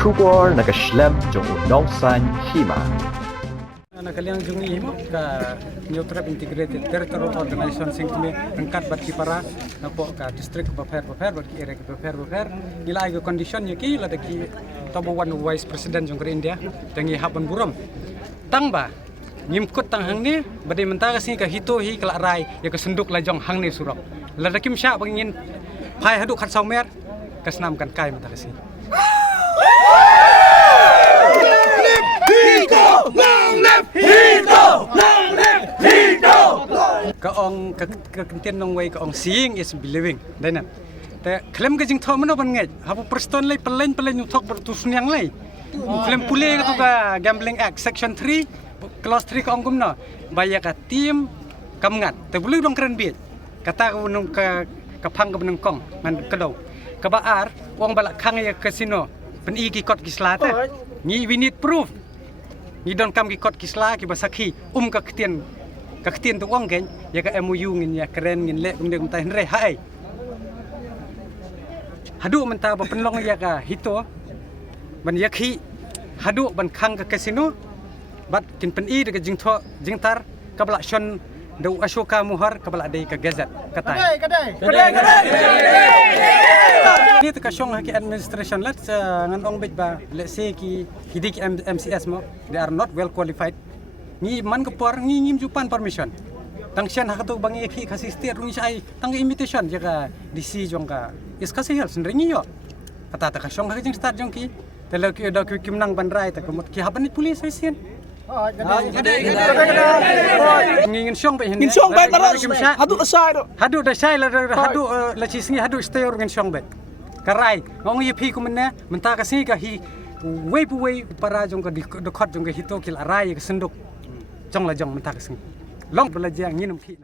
出国那个 Schlemm 就农山西马。 Kaliang jungi mo ka Neutrap Integrated Territorial Organization sing kami angkat bat ki para napo ka district baper bat ki area baper nila ay condition nya ki la ki tabo one vice president jong India tangi haban buram tang ba ngimkut tang hang ni bade mentara sing ka hito hi kala rai ya ka senduk la jong hang ni surok la kim sha bangin pai haduk khat saumer kasnam kan kai mentara sing Kaong kekentian nong way kaong seeing is believing, dana. Te klaim ka jing thom no ban ngai, hapu preston lay pelain yung thok bertusun yang lay. Klaim pule ka ka Gambling Act Section 3 Clause 3 kaong gumno, baya ka team kamngat. Te bulu dong keren bit. Kata ka nong ka kapang ka nong kong man kadaw. Kabaar wong balak kang ya casino, pen iki kot kislata. Ni we need proof. Ni don kam ki kot kisla ki basakhi ka ketian tu wang gen ya ka MOU ngin ya keren ngin le ngin mtai hre hai hadu menta ba penlong ya ka hito ban yakhi hadu ban khang ka casino bat kin pen I de ka jingtar kabla shon do Ashoka Muhar kabla dei ka gazet katai kadai ni ta ka shong ki administration let ngan ong bet ba let's say ki hidik MCS mo they are not well qualified ni man ka por ni ngim jupan permission tang sian ha to bangi ki khasistir rung sai tang invitation jaga DC jong ka is kasi hel sendiri yo kata ta ka shong ha jing start jong ki telo ki do ki kimnang ban rai ta kumut ki haban ni police ai sian ngin shong be ngin shong be tara hadu asai do hadu da sai la hadu la chi singi hadu stay ngin shong be karai ngong ye phi kumen ne menta ka singi ka hi way para jong ka dokot jong ka hito kil arai ka senduk jong la jong menta ka singi long belajar nginum ki.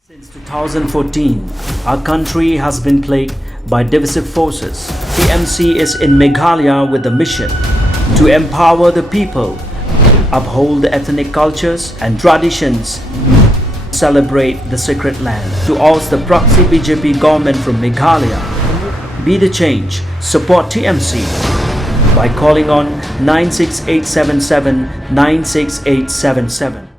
Since 2014, our country has been plagued by divisive forces. TMC is in Meghalaya with a mission to empower the people, uphold the ethnic cultures and traditions, celebrate the sacred land. To oust the proxy BJP government from Meghalaya, be the change, support TMC by calling on 96877 96877.